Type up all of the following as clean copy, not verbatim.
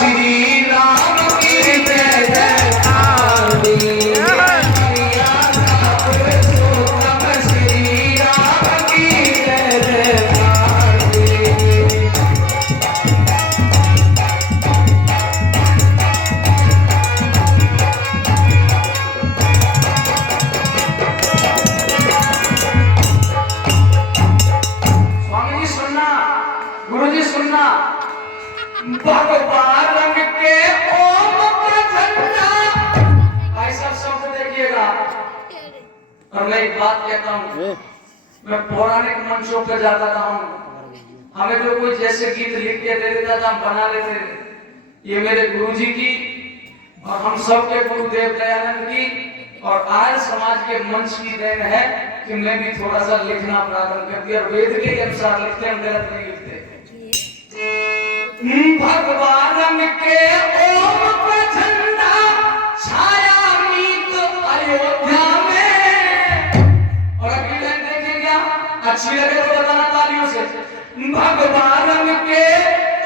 श्री राम की जय जयकार दी। श्री राम की जय जयकार दी। स्वामी जी सुनना, गुरु जी सुनना, भगवान रंग के ओम का झंडा। भाई साहब शब्द देखिएगा। और मैं एक बात कहता हूँ, मैं पौराणिक मंचों पर जाता था, हमें जो कोई जैसे गीत लिख के दे देता था हम बना लेते थे। ये मेरे गुरु जी की और हम सब के गुरुदेव दयानंद की और आर्य समाज के मंच की देन है कि मैं भी थोड़ा सा लिखना प्रारंभ कर दिया और वेद के अनुसार लिखते हैं, गलत नहीं लिखते। भगवान रंग के ओम का झंडा छाया मीत अयोध्या में। और अगली लाइन देखें क्या, अच्छी लगे तो बताना तालियों से। भगवान रंग के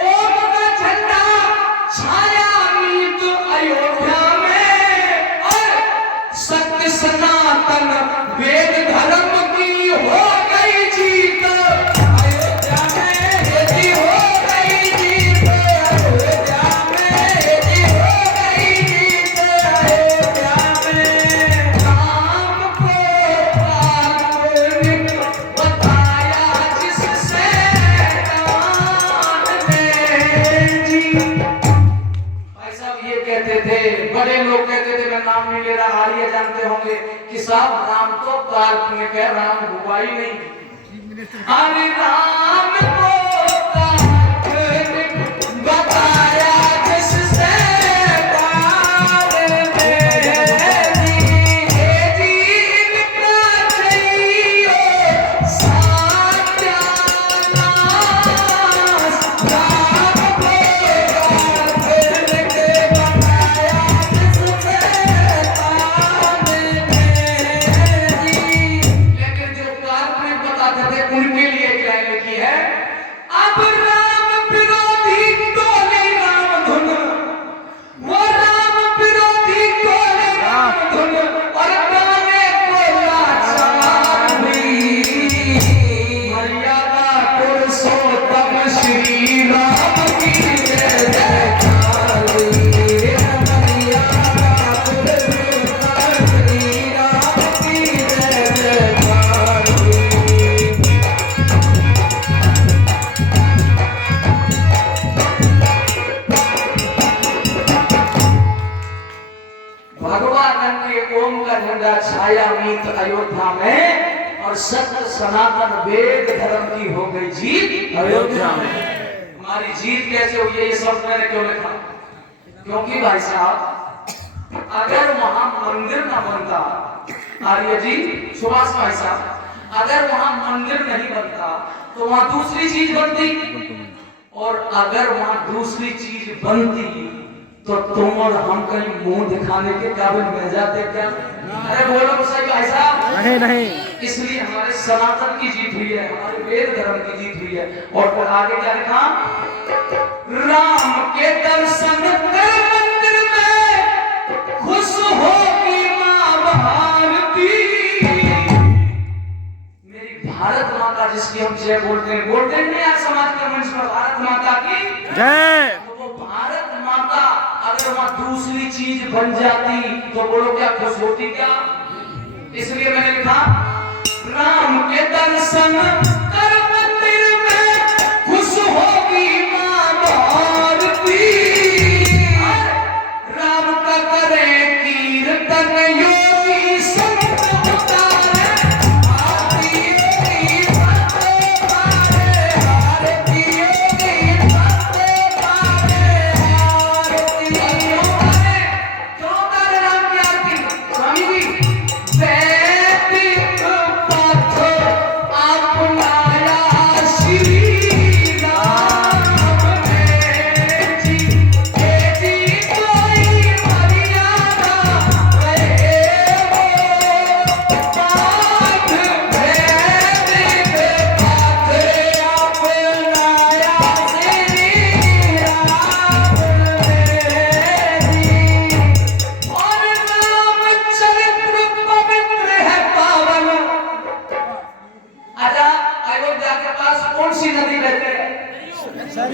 ओम का झंडा छाया मीत अयोध्या में। और सत्य सनातन वेद धर्म की हो गई जीत अयोध्या में। यदि हो गई जीत अयोध्या में, यदि हो गई जीत अयोध्या में। राम को काल्पनिक बताया जिससे कान में जी। भाई साहब ये कहते थे, बड़े लोग कहते थे, मैं नाम नहीं ले रहा, आर्य जानते होंगे कि साहब राम तो काल्पनिक है, राम हुआ ही नहीं। अरे राम को काल्पनिक बताया जिससे कान में जी। इनका चाहिए सत्यानाश। राम को काल्पनिक बताया जिससे कान में जी। लेकिन जो काल्पनिक बताते थे उनके लिए एक लाइन लिखी है, अब राम विरोधी टोले राम धुन, वो राम विरोधी टोले राम धुन और गाने को लाचार हुई। मर्यादा पुरुषोत्तम श्री राम की जय जयकार हुई। मर्यादा पुरुषोत्तम श्री राम की जय जयकार हुई। भगवान के ओम का झंडा छाया मीत अयोध्या में। और सत्य सनातन वेद धर्म की हो गई जीत अयोध्या में। हमारी जीत कैसे हुई है ये सब मैंने क्यों लिखा, क्योंकि भाई साहब अगर वहां मंदिर ना बनता, आर्य जी सुभाष भाई साहब, अगर वहां मंदिर नहीं बनता तो वहां दूसरी चीज बनती। और अगर वहां दूसरी चीज बनती तो तुम और हम कहीं मुंह दिखाने के काबिल बन जाते क्या? अरे बोलो तो सही भाई साहब। नहीं नहीं, इसलिए हमारे सनातन की जीत हुई है, हमारे वेद धर्म की जीत हुई है। और फिर आगे क्या लिखा, राम के दर्शन कर मंदिर में खुश होगी मां भारती। मेरी भारत माता जिसकी हम जय बोलते हैं, बोलते नहीं यार समाज के मंच पर, भारत माता की जय। वो भारत माता अगर वहां दूसरी चीज बन जाती तो बोलो क्या खुश होती क्या? इसलिए मैंने लिखा, राम के दर्शन कर मंदिर में खुश होगी मां भारती। राम का करे कीर्तन योगी संत उतारे, आरती योगी संत उतारे, आरती योगी संत उतारे, आरती उतारे। क्यों उतारे राम की आरती? स्वामी जी वैदिक पथ अपनाया श्री राम।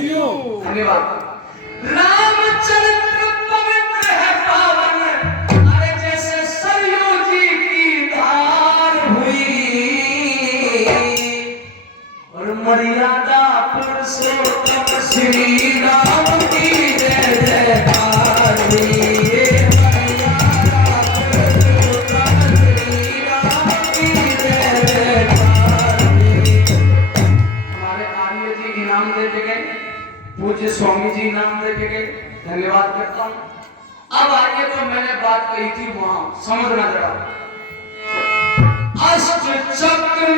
धन्यवाद। रामचरित्र पवित्र है पावन, अरे जैसे सरयू जी की धार हुई, और मर्यादा पुरुषोत्तम श्री राम की जय जयकार हुई। पूज्य स्वामी जी नाम देके गए, धन्यवाद करता हूं। अब आगे जो मैंने बात कही थी वहां समझना जरा। अष्ट चक्र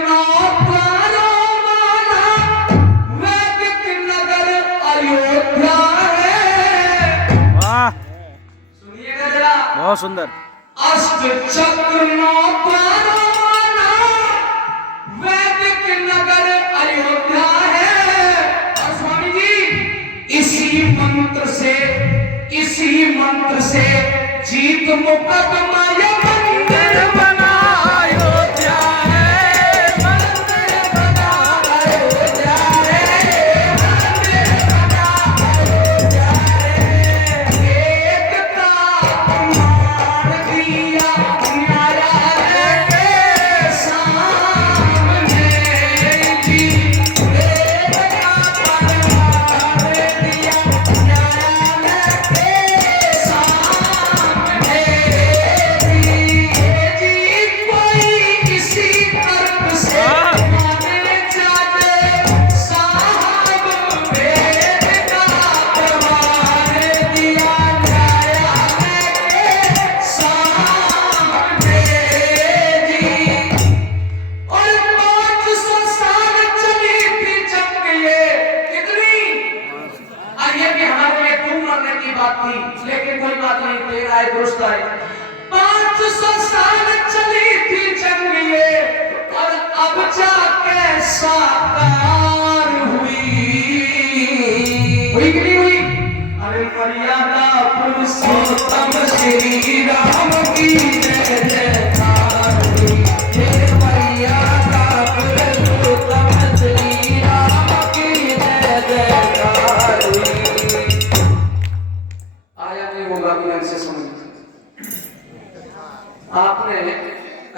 वैदिक नगर अयोध्या है। वाह, सुनिएगा जरा, बहुत सुंदर। अष्ट चक्र वैदिक नगर अयोध्या है। इसी मंत्र से जीत मुकदमा ये मंदिर बना अयोध्या है, मंदिर बना अयोध्या है, मंदिर बना अयोध्या है। एकता प्रमाण दिया न्यायालय के सामने जी, एकता प्रमाण दिया लेकिन कोई बात नहीं, तेरा है दुरुस्त है। 500 साल चली थी जंग ये, और अब जाके साकार हुई कि नहीं हुई? अरे मर्यादा पुरुषोत्तम श्री राम की जय जयकार हुई। हे मर्यादा पुरुषोत्तम श्री राम की जय जयकार हुई। से समझ आपने,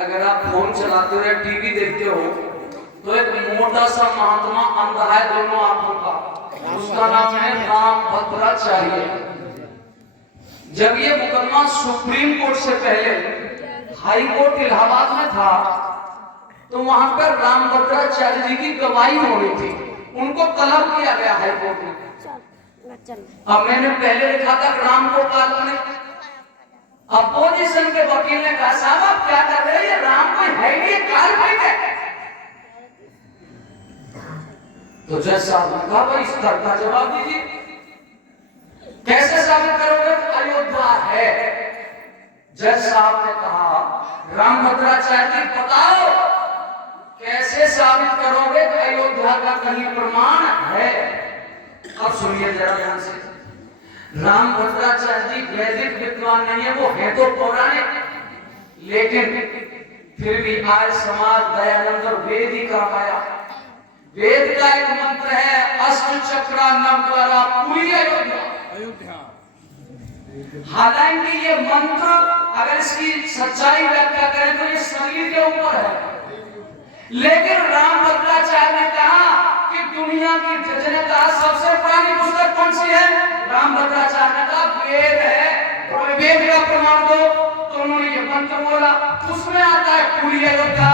अगर आप फोन चलाते हो या टीवी देखते हो तो एक मोटा सा महात्मा अंधा है दोनों आंखों का, उसका नाम है रामभद्राचार्य। जब ये मुकदमा सुप्रीम कोर्ट से पहले हाई कोर्ट इलाहाबाद में था तो वहां पर रामभद्राचार्य जी की गवाही होनी थी, उनको तलब किया गया हाई कोर्ट में। अब मैंने पहले लिखा था राम गोपाल ने, अपोजिशन के वकील ने कहा साहब आप क्या कर रहे हैं, ये राम कोई है नहीं, काल्पनिक है। तो जज साहब ने कहा भाई इस तर्क का जवाब दीजिए, कैसे साबित करोगे अयोध्या है? जज साहब ने कहा रामभद्राचार्य जी बताओ कैसे साबित करोगे अयोध्या का कहीं प्रमाण है? अब सुनिए जरा ध्यान से, रामभद्राचार्य जी वैदिक विद्वान नहीं है, वो है तो पौराणिक, लेकिन फिर भी आज समाज दयानंद और वेद ही काम आया। वेद का एक मंत्र है अष्ट चक्रा नव द्वारा पूरी अयोध्या। हालांकि ये मंत्र अगर इसकी सच्चाई व्याख्या करें तो ये शरीर के ऊपर है, लेकिन रामभद्राचार्य ने कहा कि दुनिया की जिसने कहा सबसे पुरानी पुस्तक कौन सी है? रामभद्राचार्य ने कहा वेद है, और वेद का प्रमाण दो, तो उन्होंने ये मंत्र बोला, उसमें आता है पूरी अयोध्या।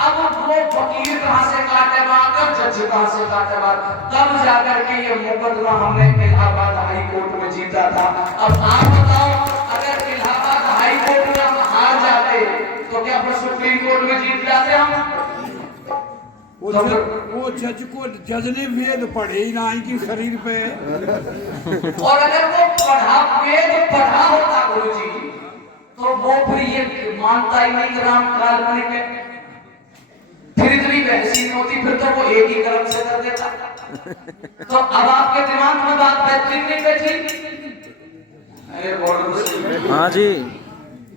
अब वो फकीर कहां से काटे बात और जज कहां से काटे बात, तब जाकर के ये मुकदमा हमने इलाहाबाद हाई कोर्ट में जीता था। अब आप बताओ अगर इलाहाबाद हाई कोर्ट में हम हार जाते तो क्या फिर सुप्रीम कोर्ट में जीत जाते हम? वो जज को, जज ने वेद पढ़े ही ना इनकी शरीर पे। और अगर वो वेद पढ़ा होता गुरुजी तो वो फिर ये मानता ही नहीं राम काल्पनिक है, फिर इतनी बहसी नहीं होती, फिर तो वो एक ही कलम से कर देता। तो अब आपके दिमाग में बात बेहतरीन नहीं बैठी? अरे हाँ जी,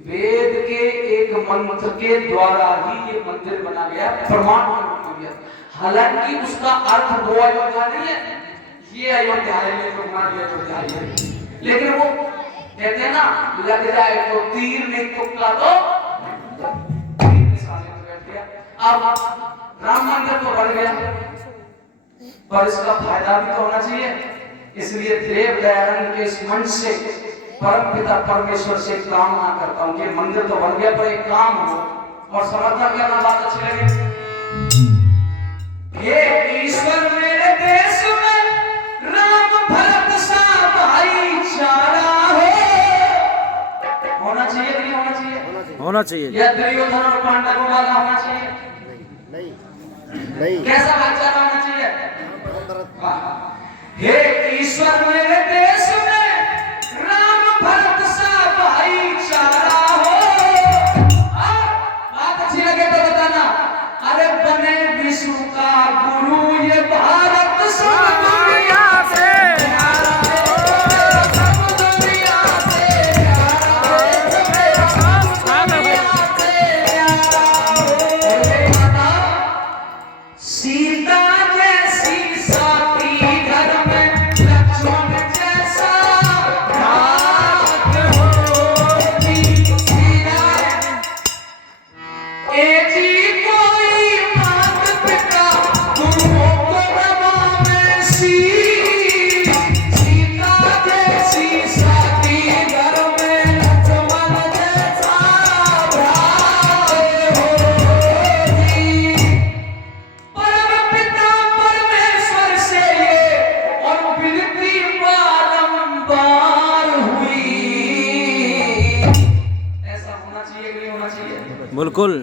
वेद के एक मंत्र के द्वारा ही ये मंदिर बना गया, प्रमाण बना गया। हालांकि उसका अर्थ दो अयोध्या नहीं है, ये अयोध्या है, ये लोग मान लिया अयोध्या है। लेकिन वो कहते हैं ना, लग जाए तो तीर नहीं तुक्का तो बैठ गया। अब राम मंदिर तो बन गया, पर इसका फायदा भी तो होना चाहिए। इसलिए देव दयानंद के इस मंच से परमपिता परमेश्वर से कामना करता हूँ कि मंदिर तो बन गया, पर एक काम हो और समर्थन करना बात अच्छी लगे। हे ईश्वर मेरे देश में राम भरत सा भाईचारा हो, होना चाहिए कि नहीं होना चाहिए? होना चाहिए। या दुर्योधन और पांडवों वाला होना चाहिए? नहीं। कैसा भाईचारा होना चाहिए? हे ईश्वर मेरे देश में राम भरत सा भाईचारा हो। बात अच्छी लगे तो बताना। अरे बने विश्व का गुरु ये भारत सब दुनिया से प्यारा है, सब दुनिया से प्यारा है, सब दुनिया से प्यारा हो। सीता जैसी साथी घर में लक्ष्मण जैसा भ्रात होती। सीता ए जी कोई मात पिता गुरुओं को नवावे सीता जैसी साथी घर में लक्ष्मण जैसा भ्रात होती। परम पिता परमेश्वर से ये और विनती बारंबार हुई। ऐसा होना चाहिए कि नहीं होना चाहिए? बिल्कुल।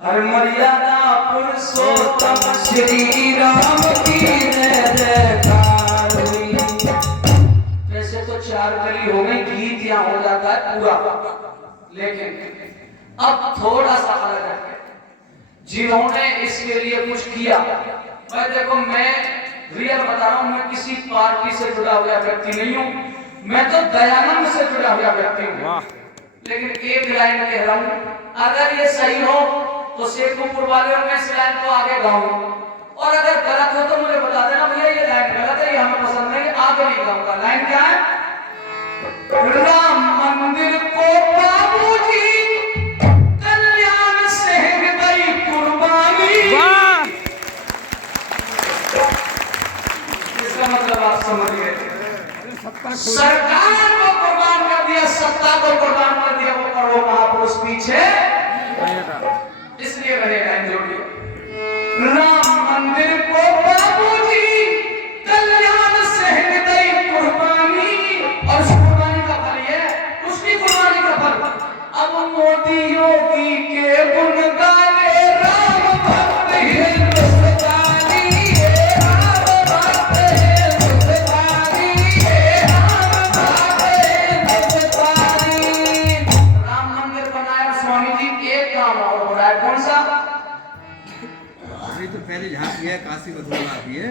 हर मर्यादा पुरुषोत्तम श्री राम की जयकार हुई। वैसे तो 4 कली हो गई, गीत यहाँ हो जाता है पूरा, लेकिन अब थोड़ा सा अलग है। जिन्होंने इसके लिए कुछ किया, मैं देखो मैं रियल बता रहा हूं, मैं किसी पार्टी से जुड़ा हुआ व्यक्ति नहीं हूं, मैं तो दयानंद से जुड़ा हुआ व्यक्ति हूं। लेकिन एक लाइन कह रहा हूं, अगर ये सही हो तो शेखपुर वाले में इस लाइन को आगे गाऊं, और अगर गलत हो तो मुझे बता देना भैया ये लाइन गलत है, ये हमें पसंद नहीं, आगे नहीं गाऊंगा। लाइन क्या है? राम मंदिर को बाबूजी कल्याण से गई कुर्बानी। इसका मतलब आप समझ गए, सरकार को कुर्बान कर दिया, सत्ता को कुर्बान कर दिया, वो पर वो महापुरुष पीछे, इसलिए मैंने लाइन जोड़ी। राम मंदिर को बाबूजी कल्याण से गई कुर्बानी, और उस कुर्बानी का फल ये, उसकी कुर्बानी का फल अब मोदी योगी के गुण गाने राम भक्त हिंदुस्तानी, राम भक्त हिंदुस्तानी, राम भक्त हिंदुस्तानी। राम मंदिर बनाया स्वामी जी, एक काम और हो रहा है, कौन सा? अभी तो पहले झांकी है, काशी मथुरा आती है।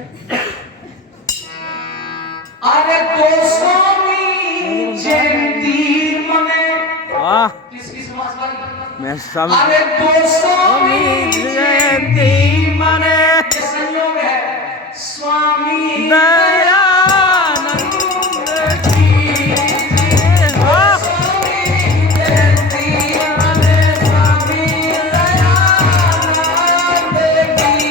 अरे गोस्वामी जयंती मने किसकी समाज वाली? मैं स्वामी अरे गोस्वामी जयंती मने ये संयोग है स्वामी दयानंद की। गोस्वामी जयंती मने स्वामी दयानंद की।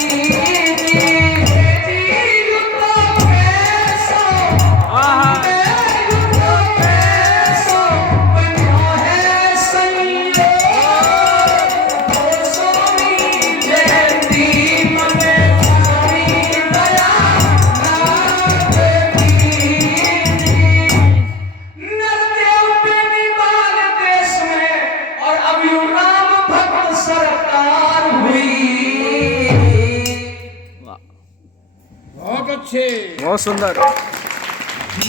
बहुत सुंदर।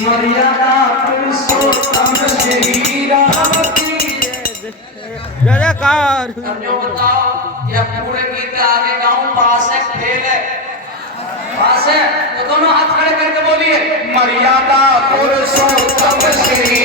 मर्यादा पुरुषोत्तम श्री राम की जय जयकार। अब जो बताओ, ये पूरे गीत के आगे गाऊं, पास है फेल है? पास है तो दोनों हाथ खड़े करके बोलिए, मर्यादा पुरुषोत्तम श्री